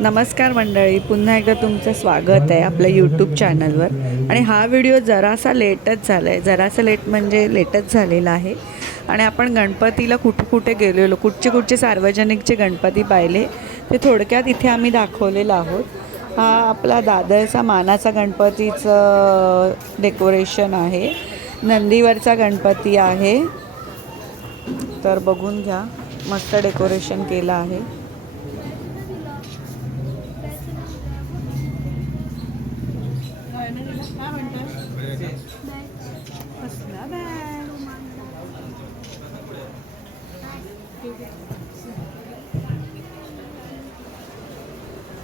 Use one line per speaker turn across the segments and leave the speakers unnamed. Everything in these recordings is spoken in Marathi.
नमस्कार मंडळी पुन्हा एकदा तुमचं स्वागत आहे आपल्या यूट्यूब चॅनलवर आणि हा व्हिडिओ जरासा लेटच झाला आहे जरासा लेट म्हणजे लेटच झालेला आहे. आणि आपण गणपतीला कुठे कुठे गेलेलो कुठचे कुठचे सार्वजनिकचे गणपती पाहिले ते थोडक्यात इथे आम्ही दाखवलेलं आहोत. हा आपला दादरचा मानाचा गणपतीचं डेकोरेशन आहे. नंदीवरचा गणपती आहे. तर बघून घ्या मस्त डेकोरेशन केलं आहे.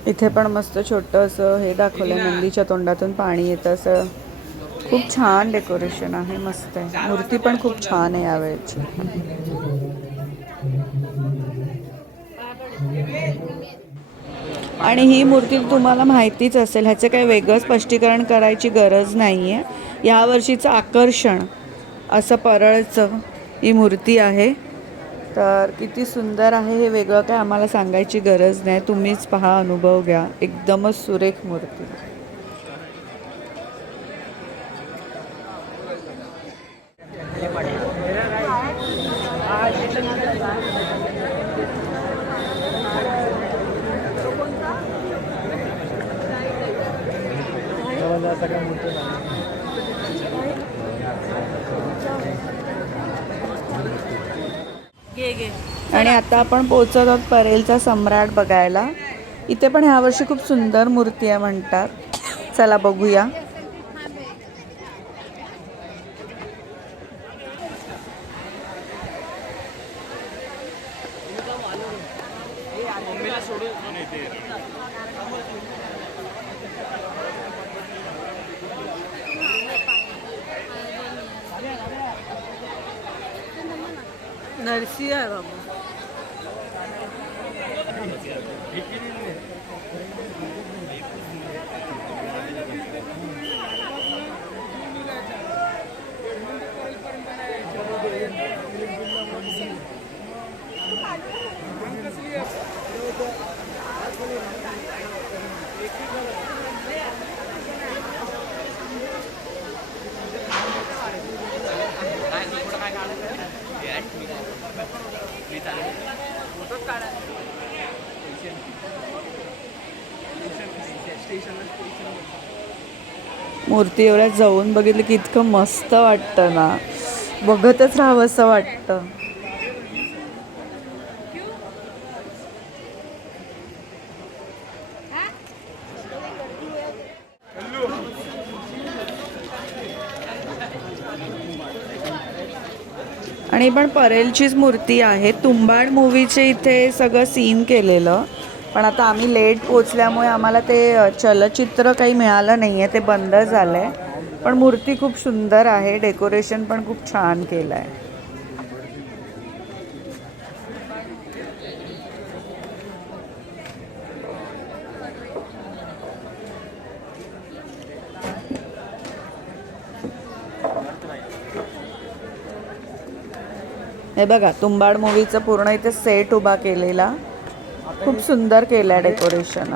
इथे पण मस्त छोटं असं हे दाखवलं नंदीच्या तोंडातून पाणी येतं असं. खूप छान डेकोरेशन आहे मस्त आहे. मूर्ती पण खूप छान आहे यावेळेची. आणि ही मूर्ती तुम्हाला माहितीच असेल ह्याचं काही वेगळं स्पष्टीकरण करायची गरज नाही आहे यावर्षीचं आकर्षण असं परळचं ही मूर्ती आहे. तर किती सुंदर आहे हे वेगळं काय आम्हाला सांगायची गरज नाही. तुम्हीच पहा अनुभव घ्या. एकदमच सुरेख मूर्ती. आणि आता आपण पोहोचत आहोत परेलचा सम्राट बघायला. इथे पण ह्यावर्षी खूप सुंदर मूर्ती आहे म्हणतात. चला बघूया. नरसी आहे बाबा. मूर्ती एवढ्या जाऊन बघितलं की इतकं मस्त वाटतं ना. बघतच राहावं असं वाटतं. आणि पण परेलचीच मूर्ती आहे. तुंबाड मूवीचे इथे सगळं सीन केलेलं. पण आता आम्ही लेट पोचल्यामुळे आम्हाला ते चलचित्र काही मिळालं नाही आहे ते बंद झालं आहे पण मूर्ती खूप सुंदर आहे डेकोरेशन पण खूप छान केलं आहे हे बघा तुंबाड मूवीचं पूर्ण इथे सेट उभा केलेला. खूप सुंदर केलं आहे डेकोरेशन.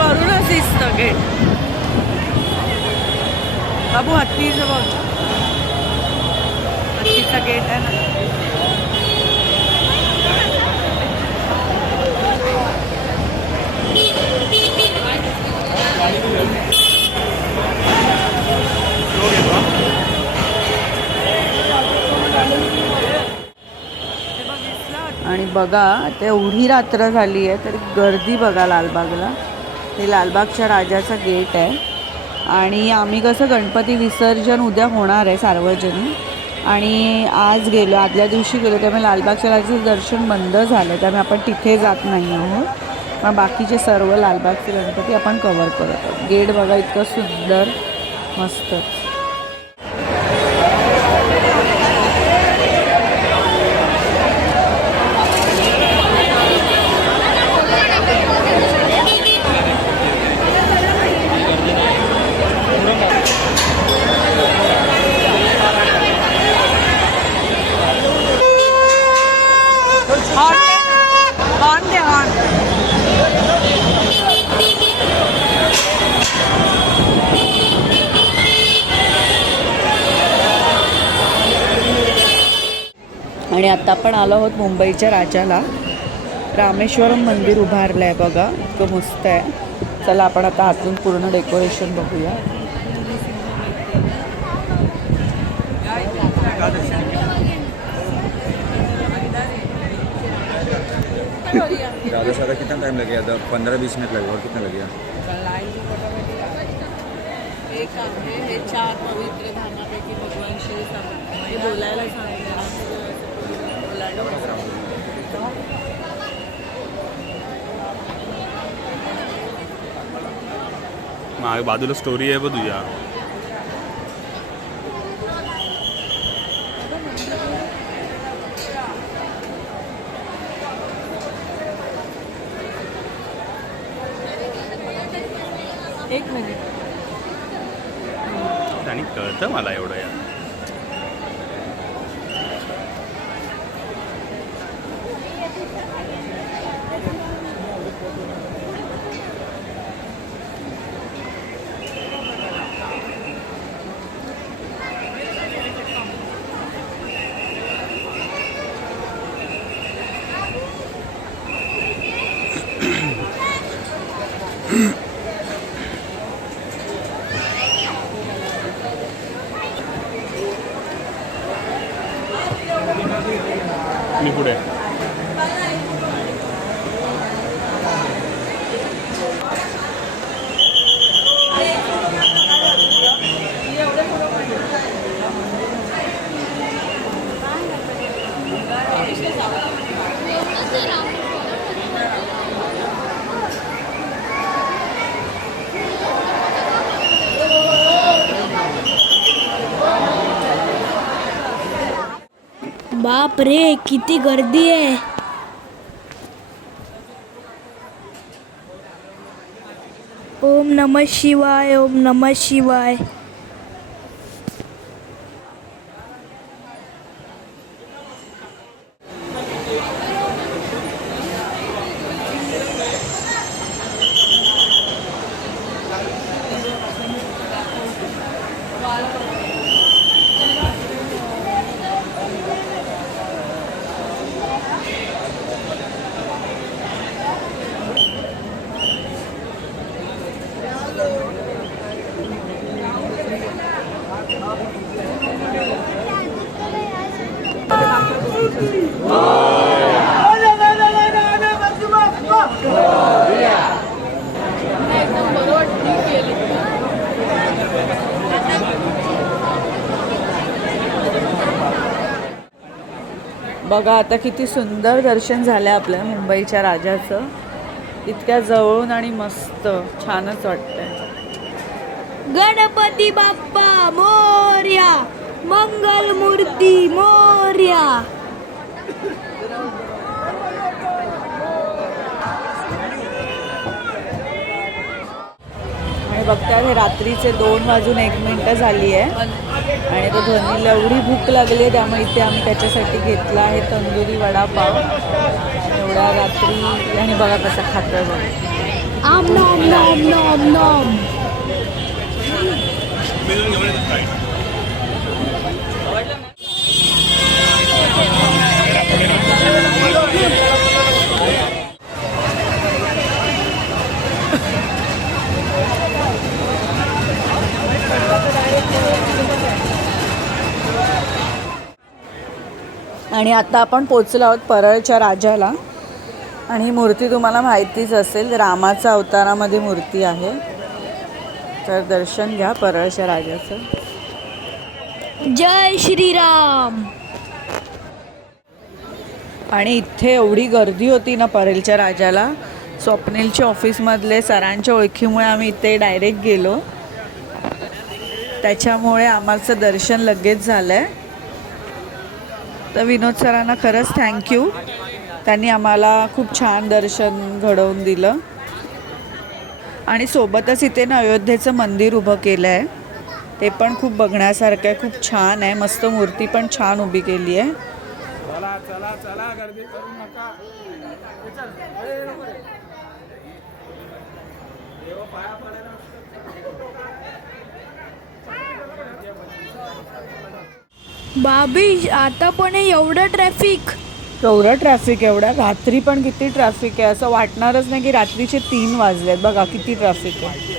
वरूनच दिसतं गेट बाबू हत्तीचं बघ. हत्तीचा गेट आहे ना आणि बघा तेवढी एवढी रात्र झाली आहे तरी गर्दी बघा लालबागला. हे लालबागच्या राजाचा गेट आहे. आणि आम्ही कसं गणपती विसर्जन उद्या होणार आहे सार्वजनिक. आणि आज गेलो आदल्या दिवशी गेलो त्यामुळे लालबागच्या राजाचं दर्शन बंद झालं त्यामुळे आपण तिथे जात नाही आहोत. पण बाकीचे सर्व लालबागचे गणपती आपण कवर करत आहोत. गेट बघा इतकं सुंदर मस्तच आणि आता आपण आलो आहोत मुंबईच्या राजाला. रामेश्वरम मंदिर उभारलं आहे बघा इतकं मस्त आहे. चला आपण आता आतून पूर्ण डेकोरेशन बघूया.
ज़्यादा कितना टाइम लगेगा था पंद्रह बीस मिनट लगेगा और कितना लगेगा
एक आहे हे चार पवित्र धामापैकी भगवान श्री बोलायला सांगितलं बोलायला
मागे बाजूला स्टोरी आहे बघ तुझ्या.
एक मिनिट.
आणि कळतं मला एवढं यार
बापरे किती गर्दी आहे. ओम नम शिवाय ओम नम शिवाय.
बघा आता किती सुंदर दर्शन झालं आपलं मुंबईच्या राजाचं. इतक्या जवळून आणि मस्त छानच वाटतंय.
गणपती बाप्पा मोर्या. मंगल मूर्ती मोर्या.
बघतात हे रात्रीचे दोन वाजून एक मिनटं झाली आहे. आणि तो ध्वनीला एवढी भूक लागली आहे त्यामुळे इथे आम्ही त्याच्यासाठी घेतला आहे तंदुरी वडापाव. एवढ्या रात्री आणि बघा कसं खातं बघ.
आम नॉम नॉम नॉम.
आणि आता आपण पोचलो आहोत परळच्या राजाला. आणि ही मूर्ती तुम्हाला माहितीच असेल रामाचा अवतारामध्ये मूर्ती आहे. तर दर्शन घ्या परळच्या राजाचं.
जय श्रीराम!
आणि इथे एवढी गर्दी होती ना परेलच्या राजाला. स्वप्नीलच्या ऑफिसमधले सरांच्या ओळखीमुळे आम्ही इथे डायरेक्ट गेलो. त्याच्यामुळे आम्हाचं दर्शन लगेच झालं आहे तर विनोद सरांना खरंच थँक्यू त्यांनी आम्हाला खूप छान दर्शन घडवून दिलं. आणि सोबतच इथे ना अयोध्येचं मंदिर उभं केलं आहे ते पण खूप बघण्यासारखं आहे खूप छान आहे. मस्त मूर्ती पण छान उभी केली आहे.
बाबी आता पण हे एवढं ट्रॅफिक
केवढं ट्रॅफिक एवढ्या रात्री पण किती ट्रॅफिक आहे. असं वाटणारच नाही की रात्रीचे तीन वाजलेत बघा किती ट्रॅफिक आहे.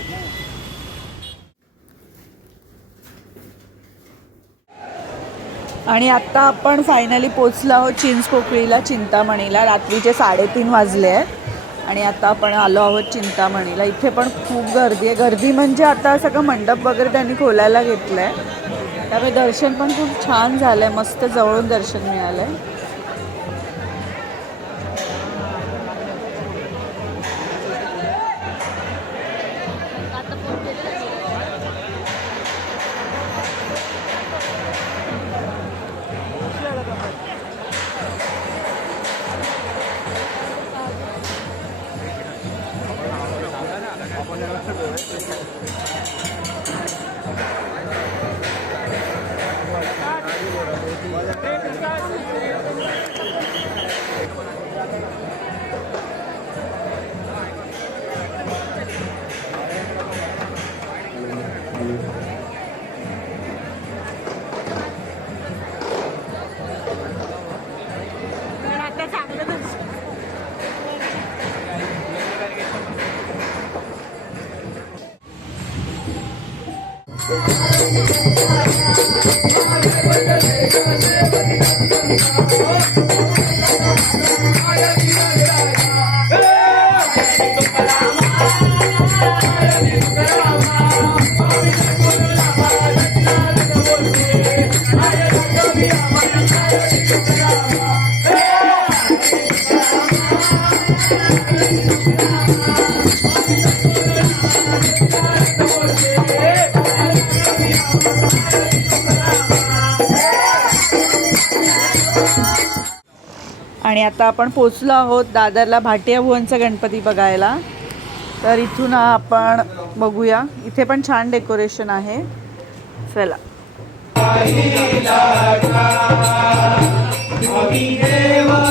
आणि आत्ता आपण फायनली पोचलो आहोत चिंचपोकळीला चिंतामणीला. रात्रीचे साडेतीन वाजले आहेत. आणि आता आपण आलो आहोत चिंतामणीला. इथे पण खूप गर्दी आहे. गर्दी म्हणजे आता सगळं मंडप वगैरे त्यांनी खोलायला घेतलं आहे त्यामुळे दर्शन पण खूप छान झालं आहे मस्त जवळून दर्शन मिळालं आहे आणि आता आपण पोचलो आहोत दादरला भाटियाभुवनचा गणपती बघायला. तर इथून आपण बघूया. इथे पण छान डेकोरेशन आहे. चला. देवा